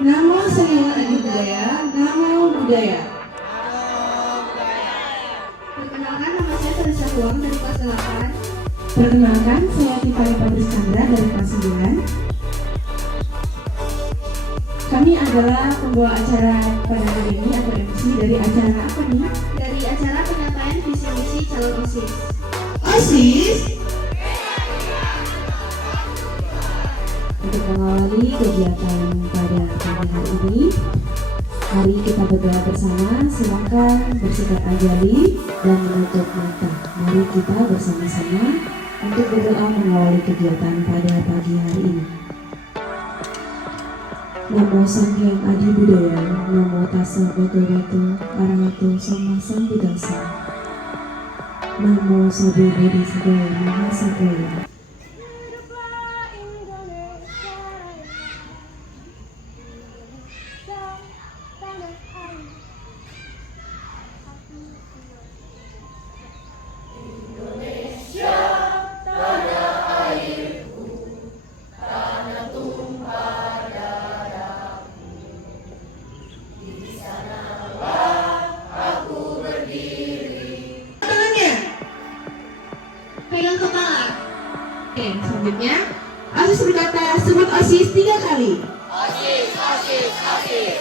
Namo Senior Adi Budaya, Namo Budaya. Perkenalkan, nama saya Teresa Huang dari kelas 8. Perkenalkan, saya Tiffany Patris Chandra dari kelas 9. Kami adalah pembawa acara pada hari ini atau MC dari acara apa nih? Dari acara penyampaian visi misi calon OSIS. OSIS? Untuk mengawali kegiatan pada pagi hari ini, mari kita berdoa bersama. Silakan bersikap anjali dan menutup mata. Mari kita bersama-sama untuk berdoa mengawali kegiatan pada pagi hari ini. Namo Sanghyang Adi Budaya, Namo Tassa Bhagavato Arahato Sama Sambuddhassa, Namo Sabe Bodhisattva Mahasabaya. Pegang kepala. Oke, selanjutnya OSIS berkata, sebut OSIS 3 kali. OSIS, OSIS, OSIS.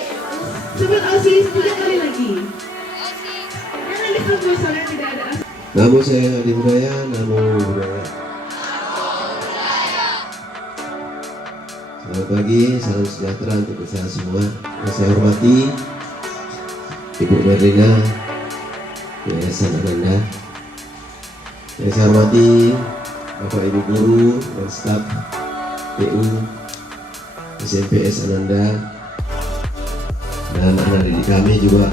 Sebut OSIS 3 kali lagi. Jangan disebut soalnya tidak ada OSIS. Namo Senior Adi Budaya, Namo Budaya. Selamat pagi, salam sejahtera untuk kita semua. Yang saya hormati Ibu Merlina, Yayasan Ananda. Yang saya hormati Bapak Ibu Guru dan staf PU SMPS Ananda dan anak didik kami juga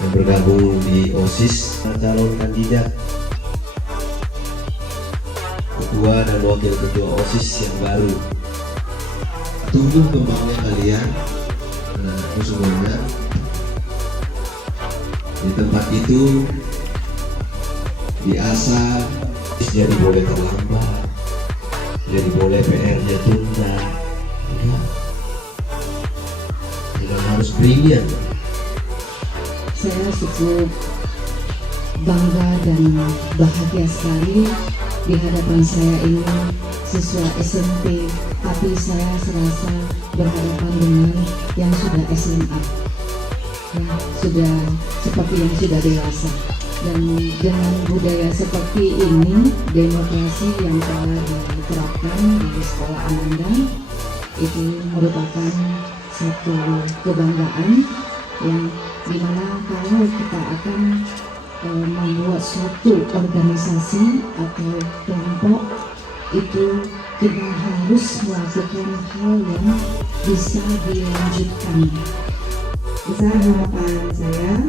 yang bergabung di OSIS, calon kandidat ketua dan wakil ketua OSIS yang baru. Tumbuh kembangnya kalian, anak-anakku semuanya. Di tempat itu diasah, jadi boleh terlambat, jadi boleh PR-nya tunda, tidak harus brilliant. Saya cukup bangga dan bahagia sekali di hadapan saya ini siswa SMP, tapi saya serasa berhadapan dengan yang sudah SMA, ya, sudah seperti yang sudah dewasa. Dan dengan budaya seperti ini, demokrasi yang telah diterapkan di sekolah Ananda itu merupakan satu kebanggaan yang dimana kalau kita akan membuat suatu organisasi atau kelompok itu kita harus melakukan hal yang bisa dilanjutkan. Besar harapan saya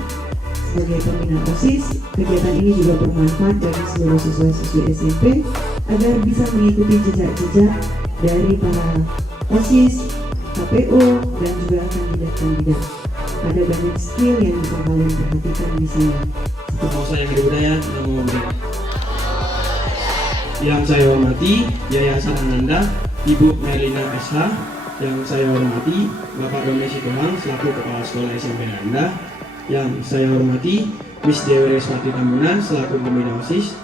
sebagai pembina OSIS, kegiatan ini juga bermanfaat bagi seluruh siswa-siswi SMP agar bisa mengikuti jejak-jejak dari para OSIS, KPU, dan juga kandidat-kandidat. Ada banyak skill yang bisa kalian perhatikan di sini. Namo Senior Adi Budaya, Namo Budaya. Yang saya hormati Yayasan Ananda, Ibu Merlina SH. Yang saya hormati Bapak Doni Situhang selaku Kepala Sekolah SMP Ananda. Yang saya hormati Miss Dewi Reswati Tambunan selaku pembina OSIS.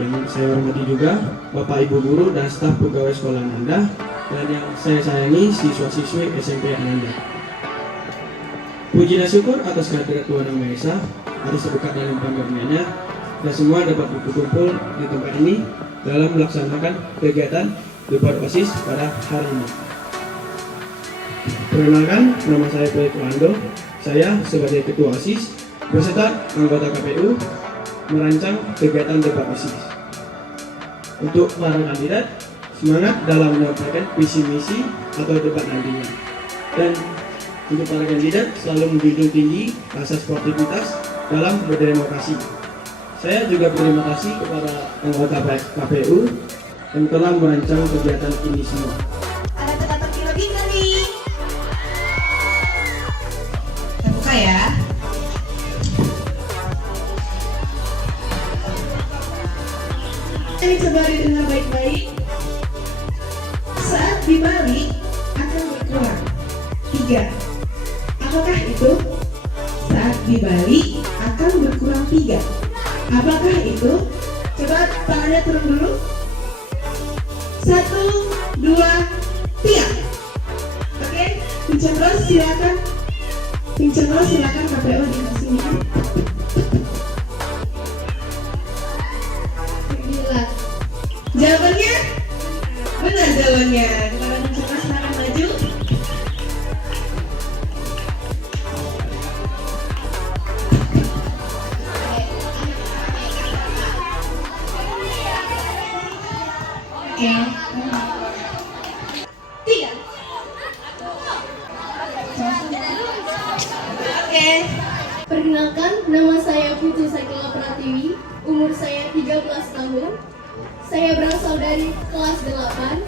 Yang saya hormati juga Bapak Ibu Guru dan staf pegawai sekolah Ananda. Dan yang saya sayangi siswa-siswi SMP Ananda. Puji dan syukur atas kehadirat Tuhan Yang Maha Esa, atas berkat dan limpahan karunia-Nya, kita semua dapat berkumpul di tempat ini dalam melaksanakan kegiatan debat OSIS pada hari ini. Perkenalkan, nama saya Proyek Wando. Saya sebagai Ketua OSIS beserta anggota KPU merancang kegiatan debat OSIS. Untuk para kandidat, semangat dalam menyampaikan visi misi atau debat nantinya. Dan untuk para kandidat selalu menjunjung tinggi rasa sportivitas dalam berdemokrasi. Saya juga berterima kasih kepada anggota KPU yang telah merancang kegiatan ini semua. Ada teka-teki lagi nggak nih? Kita buka ya. Ini coba didengar baik-baik. Saat dibalik akan berkurang. 3, 3. Apakah itu? Saat dibalik akan berkurang 3. Apakah itu? Coba tangannya turun dulu. 1, 2, 3. Oke, Pincengros silakan. Pincengros silakan KPO di sini. 9. Jawabannya benar jawabannya. Kalau Pincengros silakan maju. Oke. 3. Oke. Perkenalkan, nama saya Putu Sakila Pratiwi, umur saya 13 tahun. Saya berasal dari kelas 8.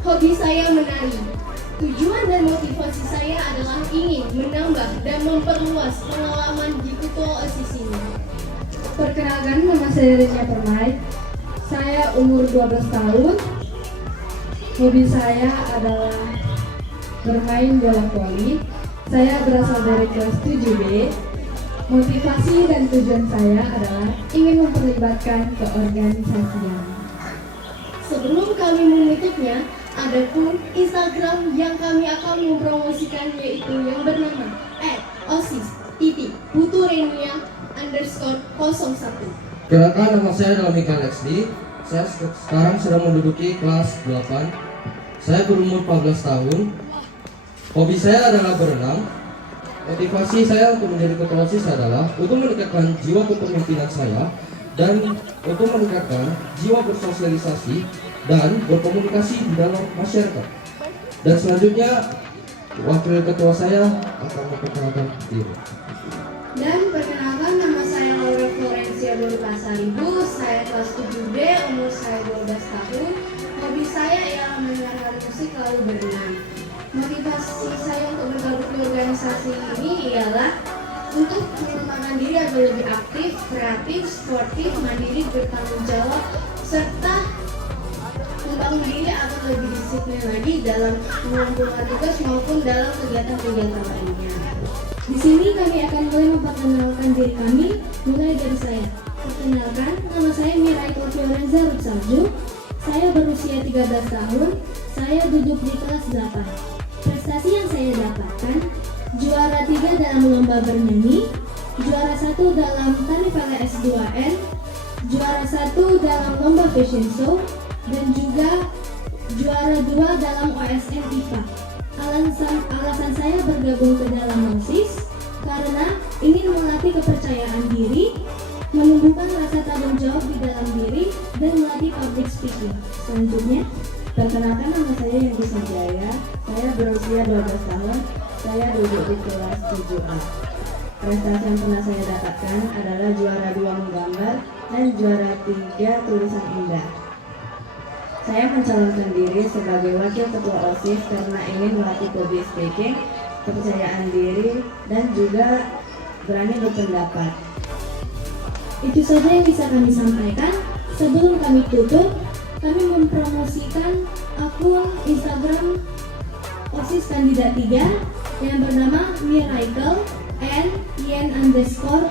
Hobi saya menari. Tujuan dan motivasi saya adalah ingin menambah dan memperluas pengalaman di ketua OSIS ini. Perkenalkan, nama saya Rizya Permai. Saya umur 12 tahun. Hobi saya adalah bermain bola voli. Saya berasal dari kelas 7B. Motivasi dan tujuan saya adalah ingin memperlibatkan keorganisasian. Sebelum kami menutupnya, ada pun Instagram yang kami akan mempromosikan, yaitu yang bernama @osis.puturenia_01. Perkenalkan, nama saya adalah Mikael Lexdi. Saya sekarang sedang menduduki kelas 8. Saya berumur 14 tahun. Hobi saya adalah berenang. Motivasi saya untuk menjadi ketua OSIS adalah untuk meningkatkan jiwa kepemimpinan saya dan untuk meningkatkan jiwa bersosialisasi dan berkomunikasi di dalam masyarakat. Dan selanjutnya, wakil ketua saya akan memperkenalkan diri. Dan perkenalkan, nama saya Laura Florencia Dorukasaribu. Saya kelas 7B, umur saya 12 tahun. Hobi saya ialah mendengarkan musik lalu berenang. Motivasi saya untuk bergabung di organisasi ini ialah untuk mengembangkan diri agar lebih aktif, kreatif, sportif, mandiri, bertanggung jawab, serta membangun diri agar lebih disiplin lagi dalam mengumpulkan tugas maupun dalam kegiatan-kegiatan lainnya. Di sini kami akan mulai memperkenalkan diri kami, mulai dari saya. Perkenalkan, nama saya Miraiko Fiorenza Rupsalju. Saya berusia 13 tahun. Saya duduk di kelas 8. Prestasi yang saya dapatkan, juara 3 dalam lomba bernyanyi, juara 1 dalam Tanifala S2N, juara 1 dalam lomba fashion show, dan juga juara 2 dalam OSN IPA. Alasan saya bergabung ke dalam OSIS karena ingin melatih kepercayaan diri, menumbuhkan rasa tanggung jawab di dalam diri, dan melatih public speaking. Selanjutnya, Perkenalkan, nama saya Yenti Sanjaya. Saya berusia 12 tahun. Saya duduk di kelas 7A. Prestasi yang pernah saya dapatkan adalah juara 2 menggambar dan juara 3 tulisan indah. Saya mencalonkan diri sebagai wakil ketua OSIS karena ingin melatih public speaking, kepercayaan diri, dan juga berani berpendapat. itu saja yang bisa kami sampaikan. Sebelum kami tutup, kami mempromosikan akun Instagram OSIS Kandidat 3 yang bernama Miracle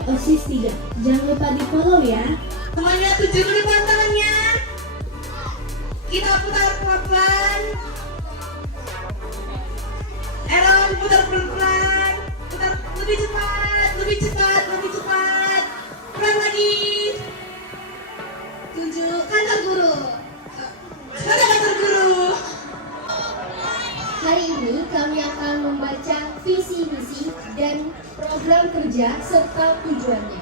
_OSIS 3. Jangan lupa di follow ya. Semuanya tuju ke depan tangannya. Kita putar pelan-pelan. Aaron putar pelan-pelan. Putar lebih cepat, lebih cepat, lebih cepat. Pelan lagi. Tunjuk kantor guru. Kantor guru. Hari ini kami akan membaca visi misi dan program kerja serta tujuannya.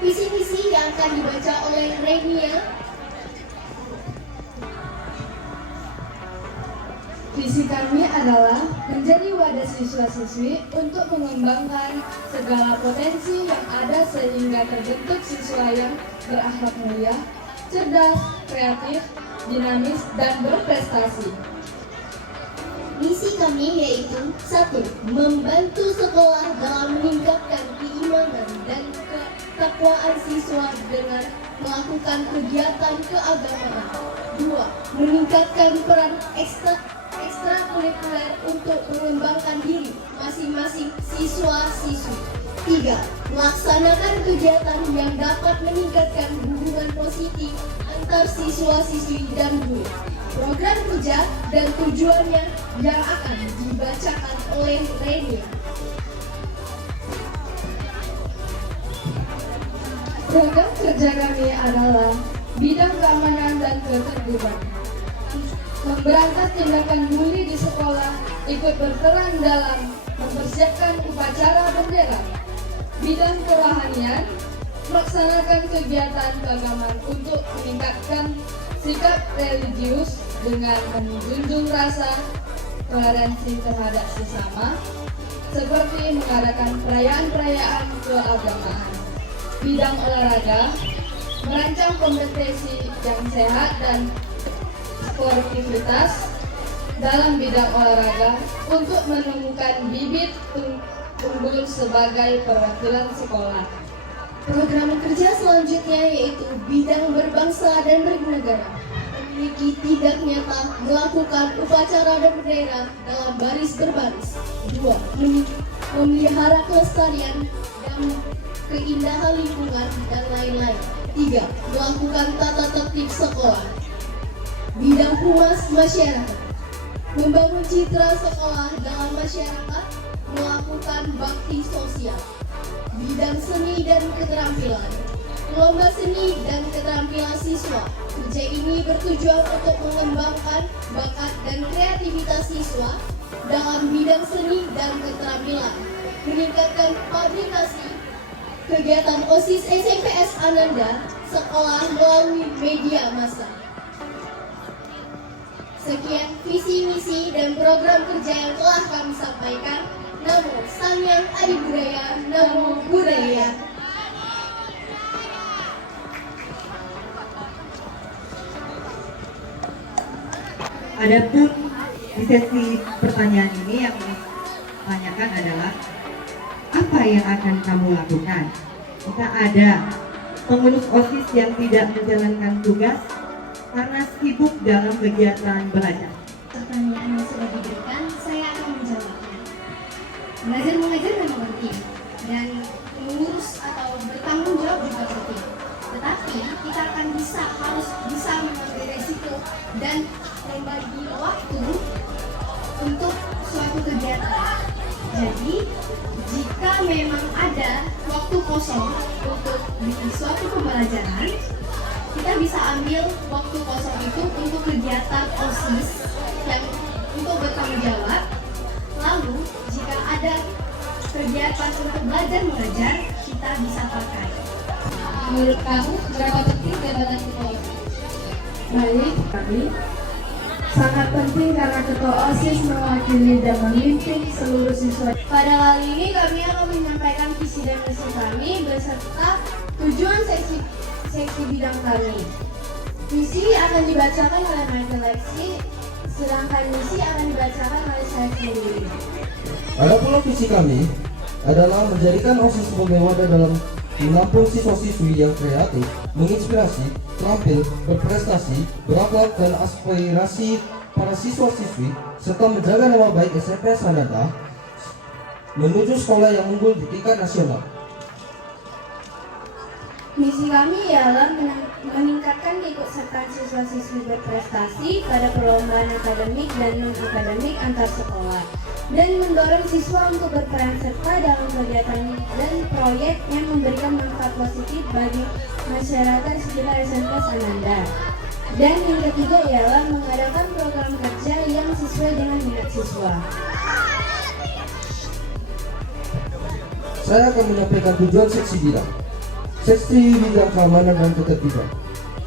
Visi misi yang akan dibaca oleh Renia. Visi kami adalah menjadi wadah siswa-siswi untuk mengembangkan segala potensi yang ada sehingga terbentuk siswa yang berakhlak mulia, cerdas, kreatif, dinamis, dan berprestasi. Misi kami yaitu 1. Membantu sekolah dalam meningkatkan keimanan dan ketakwaan siswa dengan melakukan kegiatan keagamaan. 2. Meningkatkan peran ekstrakurikuler untuk mengembangkan diri masing-masing siswa-siswi. 3. Melaksanakan kegiatan yang dapat meningkatkan hubungan positif antar siswa-siswi dan guru. Program kerja dan tujuannya yang akan dibacakan oleh Renia. Program kerja kami adalah bidang keamanan dan ketertiban. Memberantas tindakan bully di sekolah, ikut berperan dalam mempersiapkan upacara bendera. Bidang kerohanian, melaksanakan kegiatan keagamaan untuk meningkatkan sikap religius dengan menjunjung rasa toleransi terhadap sesama, seperti mengadakan perayaan-perayaan keagamaan. Bidang olahraga, merancang kompetisi yang sehat dan sportivitas dalam bidang olahraga untuk menemukan bibit unggul sebagai perwakilan sekolah. Program kerja selanjutnya yaitu bidang berbangsa dan bernegara. Memiliki tindak nyata melakukan upacara dan bendera dalam baris berbaris. 2. Memelihara kelestarian dan keindahan lingkungan dan lain-lain. 3. Melakukan tata tertib sekolah. Bidang humas masyarakat. Membangun citra sekolah dalam masyarakat, melakukan bakti sosial. Bidang seni dan keterampilan. Lomba seni dan keterampilan siswa. Kerja ini bertujuan untuk mengembangkan bakat dan kreativitas siswa dalam bidang seni dan keterampilan, meningkatkan publikasi kegiatan OSIS SMPS Ananda sekolah melalui media massa. Sekian visi misi dan program kerja yang telah kami sampaikan. Namo Samyang Adi Budaya, Namo Buddhaya. Adapun di sesi pertanyaan ini yang ditanyakan adalah apa yang akan kamu lakukan jika ada pengurus OSIS yang tidak menjalankan tugas karena sibuk dalam kegiatan belajar? Pertanyaan yang sudah diberikan, saya akan menjawabnya. Belajar mengajar memang penting dan mengurus atau bertanggung jawab juga penting. Tetapi kita akan harus bisa mengambil resiko dan membagi waktu untuk suatu kegiatan. Jadi, jika memang ada waktu kosong untuk suatu pembelajaran, kita bisa ambil waktu kosong itu untuk kegiatan OSIS yang untuk bertanggung jawab. Lalu, jika ada kegiatan untuk belajar mengajar, kita bisa pakai. Menurut kamu, berapa penting jabatan ketua OSIS? Baik, kami sangat penting karena ketua OSIS mewakili dan memimpin seluruh siswa. Pada kali ini kami akan menyampaikan visi dan misi kami beserta tujuan seksi bidang kami. Visi akan dibacakan oleh Michael Lexi, sedangkan misi akan dibacakan oleh saya sendiri. Ada pula visi kami adalah menjadikan OSIS sebagai wadah dalam menampung siswa-siswi yang kreatif, menginspirasi, terampil, berprestasi, berakhlak dan aspirasi para siswa-siswi, serta menjaga nama baik SMP Sanada menuju sekolah yang unggul di tingkat nasional. Misi kami ialah meningkatkan keikutsertaan siswa-siswi berprestasi pada perlombaan akademik dan non-akademik antar sekolah, dan mendorong siswa untuk berperan serta dalam kegiatan dan proyek yang memberikan manfaat positif bagi masyarakat sekitar SMP Sananda. Dan yang ketiga ialah mengadakan program kerja yang sesuai dengan minat siswa. Saya akan menyampaikan tujuan seksi bidang. Seksi bidang keamanan dan ketertiban.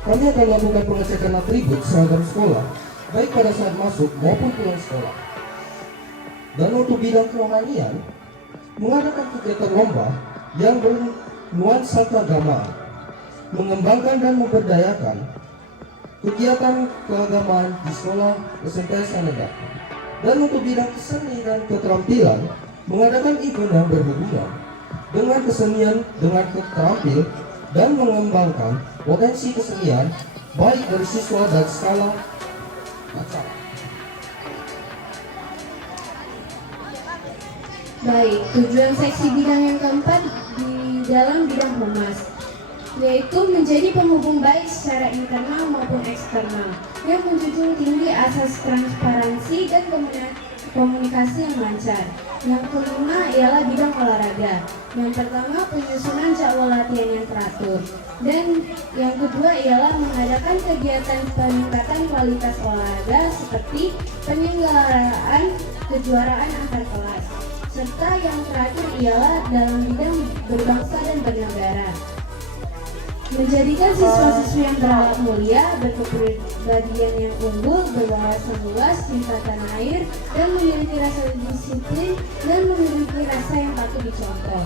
Kami akan melakukan pengecekan atribut seragam sekolah, baik pada saat masuk maupun pulang sekolah. Dan untuk bidang kerohanian, mengadakan kegiatan lomba yang bernuansa keagamaan, mengembangkan dan memberdayakan kegiatan keagamaan di sekolah SMP Sanada. Dan untuk bidang keseni dan keterampilan, mengadakan event yang berhubungan dengan kesenian dengan keterampil dan mengembangkan potensi kesenian baik dari siswa dan skala acara. Baik, tujuan seksi bidang yang keempat di dalam bidang humas, yaitu menjadi penghubung baik secara internal maupun eksternal yang menjunjung tinggi asas transparansi dan komunikasi yang lancar. Yang kelima ialah bidang olahraga. Yang pertama, penyusunan jadwal latihan yang teratur. Dan yang kedua ialah mengadakan kegiatan peningkatan kualitas olahraga seperti penyelenggaraan kejuaraan antar kelas. Serta yang terakhir ialah dalam bidang berbangsa dan bernegara. Menjadikan siswa-siswi yang berakhlak mulia, berkepribadian yang unggul, berwawasan luas, cinta tanah air, dan memiliki rasa disiplin dan memiliki rasa yang patut dicontoh.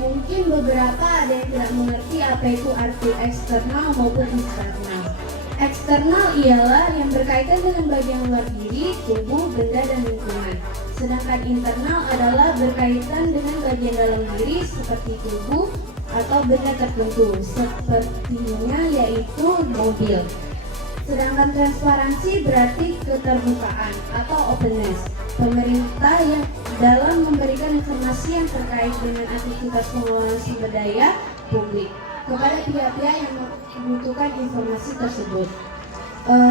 Mungkin beberapa ada yang tidak mengerti apa itu arti eksternal maupun internal. Eksternal ialah yang berkaitan dengan bagian luar diri, tubuh, benda, dan lingkungan. Sedangkan internal adalah berkaitan dengan bagian dalam diri seperti tubuh atau benda tertentu, sepertinya yaitu mobil. Sedangkan transparansi berarti keterbukaan atau openness. Pemerintah yang dalam memberikan informasi yang terkait dengan aktivitas pengelolaan sumber daya publik kepada pihak-pihak yang membutuhkan informasi tersebut.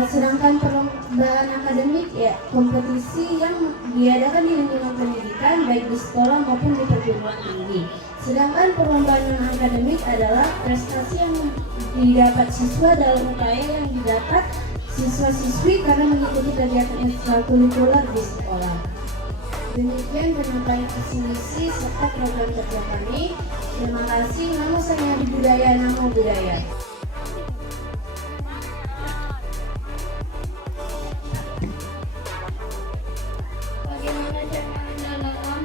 Sedangkan perlombaan akademik ya kompetisi yang diadakan di lingkungan pendidikan baik di sekolah maupun di perguruan tinggi. Sedangkan perlombaan non akademik adalah prestasi yang didapat siswa dalam upaya yang didapat siswa-siswi karena mengikuti kegiatan ekstrakurikuler di sekolah. Demikian penyampaian visi misi serta program kerja kami. Terima kasih. Namo saya Adi Budaya, Namo Budaya. Bagaimana cara dalam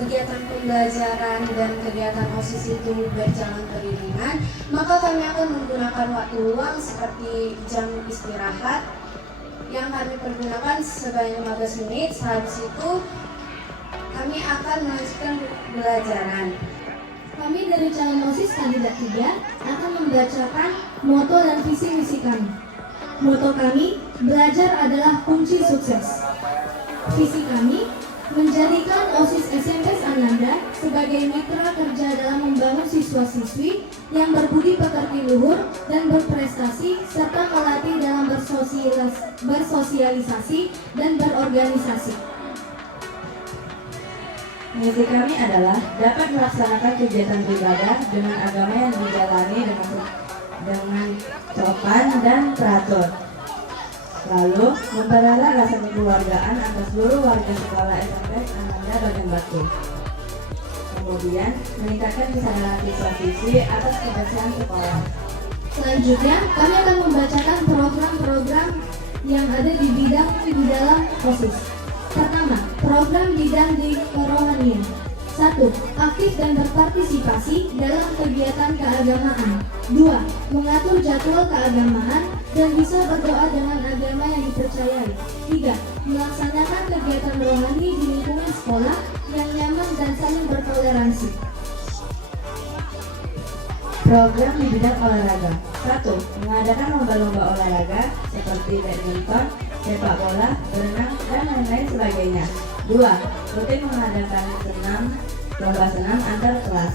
kegiatan pembelajaran dan kegiatan OSIS itu berjalan beriringan, maka kami akan menggunakan waktu luang seperti jam istirahat yang kami pergunakan sebanyak 15 menit. Sehabis itu kami akan melanjutkan pembelajaran. Kami dari calon OSIS kandidat 3 akan membacakan moto dan visi misi kami. Moto kami, belajar adalah kunci sukses. Visi kami, menjadikan OSIS SMP Ananda sebagai mitra kerja dalam membangun siswa-siswi yang berbudi pekerti luhur dan berprestasi serta melatih dalam bersosialisasi dan berorganisasi. Misi kami adalah dapat melaksanakan kegiatan beribadah dengan agama yang dijalani dengan sopan dan teratur. Lalu, mempererat rasa kekeluargaan atas seluruh warga sekolah SMP Ananda Bagan Batu. Kemudian, meningkatkan kesadaran siswa-siswi atas kebersihan sekolah. Selanjutnya, kami akan membacakan program-program yang ada di bidang di dalam OSIS. Pertama, program bidang di kerohanian. 1. Aktif dan berpartisipasi dalam kegiatan keagamaan. 2. Mengatur jadwal keagamaan dan bisa berdoa dengan agama yang dipercayai. 3. Melaksanakan kegiatan rohani di lingkungan sekolah yang nyaman dan saling bertoleransi. Program di bidang olahraga. 1. Mengadakan lomba-lomba olahraga seperti badminton, sepak bola, berenang, dan lain-lain sebagainya. 2. Rutin mengadakan lomba senam antar kelas.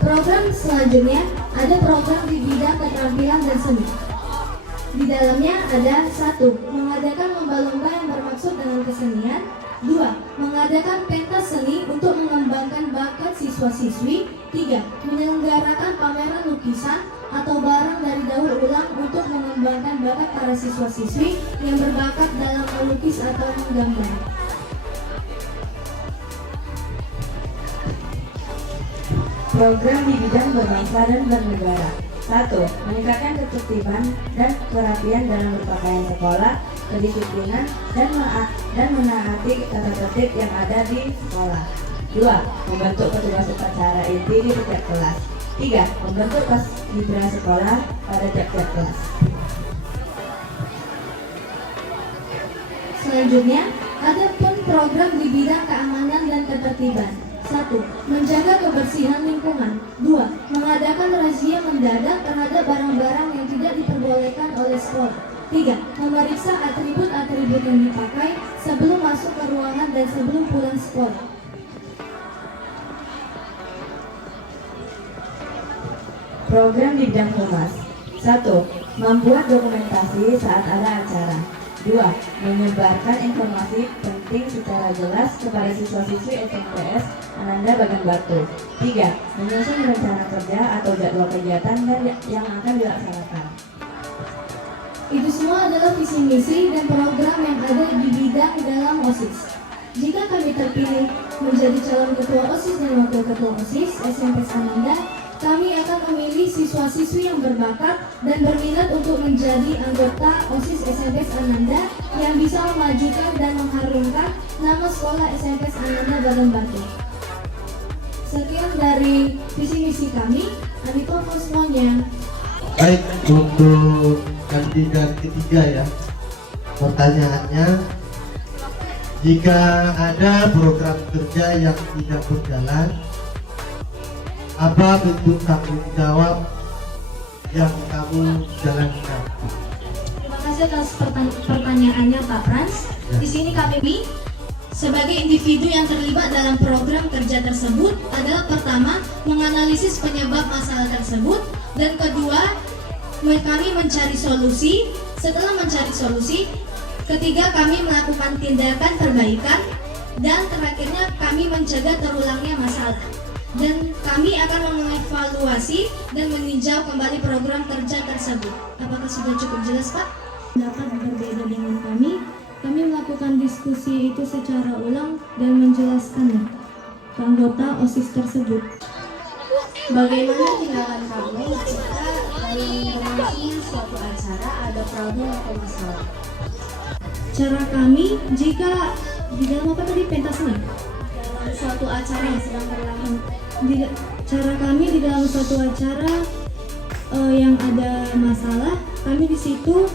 Program selanjutnya ada program di bidang keterampilan dan seni. Di dalamnya ada 1. Mengadakan lomba-lomba yang bermaksud dengan kesenian. 2. Mengadakan pentas seni untuk mengembangkan bakat siswa-siswi. 3. Menyelenggarakan pameran lukisan atau barang dari daur ulang untuk mengembangkan bakat para siswa-siswi yang berbakat dalam melukis atau menggambar. Program di bidang berbangsa dan bernegara. 1. Meningkatkan ketertiban dan kerapian dalam berpakaian sekolah, kedisiplinan, dan menaati tata tertib yang ada di sekolah. 2. Membentuk petugas upacara inti di setiap kelas. 3. Membentuk paskibra sekolah pada tiap-tiap kelas. Selanjutnya, ada pun program di bidang keamanan dan ketertiban. 1. Menjaga kebersihan lingkungan. 2. Mengadakan razia mendadak terhadap barang-barang yang tidak diperbolehkan oleh sekolah. 3. Memeriksa atribut-atribut yang dipakai sebelum masuk ke ruangan dan sebelum pulang sekolah. Program di bidang humas. 1. Membuat dokumentasi saat ada acara. 2. Menyebarkan informasi penting secara jelas kepada siswa-siswi SMPS Ananda Bagan Batu. 3. Menyusun rencana kerja atau jadwal kegiatan yang akan dilaksanakan. Itu semua adalah visi misi dan program yang ada di bidang dalam OSIS. Jika kami terpilih menjadi calon ketua OSIS dan wakil ketua OSIS SMP Ananda, kami akan memilih siswa-siswi yang berbakat dan berminat untuk menjadi anggota OSIS SMP Ananda yang bisa memajukan dan mengharumkan nama sekolah SMP Ananda Bagan Batu. Sekian dari visi misi kami. Anito semuanya. Baik, untuk kandidat ketiga ya, pertanyaannya, jika ada program kerja yang tidak berjalan, apa bentuk tanggung jawab yang kamu jalankan? Terima kasih atas pertanyaannya Pak Frans. Di sini kami sebagai individu yang terlibat dalam program kerja tersebut adalah pertama, menganalisis penyebab masalah tersebut, dan kedua, kami mencari solusi. Setelah mencari solusi, ketiga, kami melakukan tindakan perbaikan, dan terakhirnya kami mencegah terulangnya masalah. Dan kami akan mengevaluasi dan meninjau kembali program kerja tersebut. Apakah sudah cukup jelas, Pak? Dapat berbeda dengan kami melakukan diskusi itu secara ulang dan menjelaskannya ke anggota OSIS tersebut. Bagaimana tindakan kamu jika dalam suatu acara ada problem atau masalah? Cara kami jika di dalam apa tadi pentasnya? Dalam suatu acara yang sedang berlangsung. Cara kami di dalam suatu acara yang ada masalah, kami di situ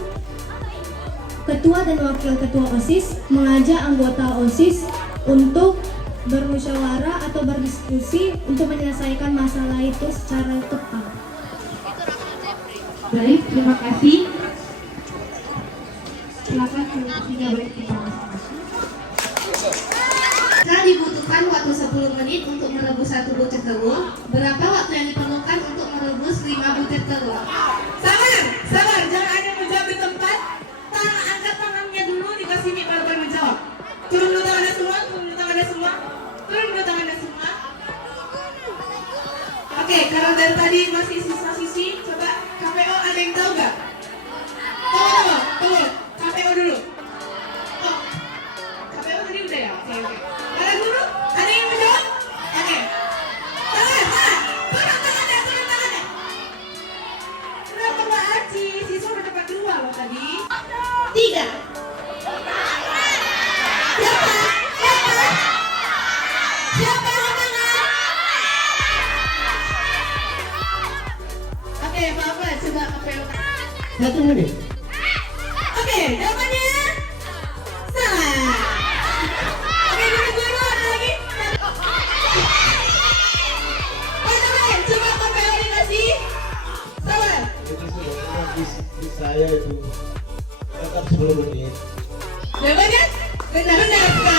ketua dan wakil ketua OSIS mengajak anggota OSIS untuk bermusyawarah atau berdiskusi untuk menyelesaikan masalah itu secara tepat. Baik, terima kasih. Silakan tidak boleh kita Jika dibutuhkan waktu 10 menit untuk merebus 1 butir telur, berapa waktu yang diperlukan untuk merebus 5 butir telur? Sabar, jangan ada yang menjawab di tempat. Angkat tangannya dulu, dikasih mic baru boleh menjawab. Turun dulu tangannya semua. Oke, kalau dari tadi masih siswa-siswi, coba KPO ada yang tahu nggak? Tunggu, KPO dulu. Oh, KPO tadi udah ya? Oke. Kalian dulu, ada yang menjawab? Oke. Turun tangannya. Berapa Mbak Aci? Siswa udah dapat 2 loh tadi. 3. Siapa yang tangan? Oke, Bapak coba KPO. 1 menit. Oke, jawabannya salah. Oke, guru ada lagi? Coba KPO dikasih. Salah. Itu sebenarnya di saya itu tetap 10 menit. Jawabannya benar sekali.